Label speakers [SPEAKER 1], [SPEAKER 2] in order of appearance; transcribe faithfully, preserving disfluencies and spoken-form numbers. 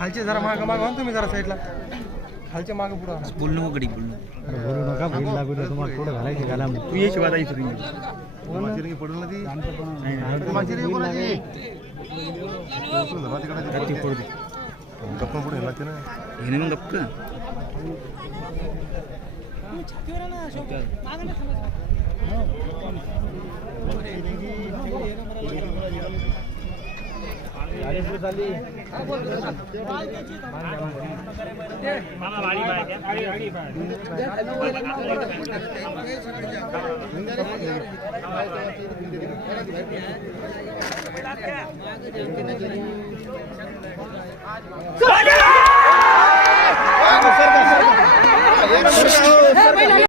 [SPEAKER 1] खालचे जरा मागं मागं ना तुम्ही जरा साईडला खालच्या मागं पुढं
[SPEAKER 2] बोलू नको गडी बोलू
[SPEAKER 3] बोलू नका बैल लागू द्या तुम्हाला थोडं घालायचे घाला मग
[SPEAKER 2] तू ये शिवाय जायचं तुम्ही
[SPEAKER 1] पडून ना ती
[SPEAKER 2] पडू दे
[SPEAKER 1] गप्पा पुढे लागते ना
[SPEAKER 2] घेणे मग गप्प
[SPEAKER 1] सर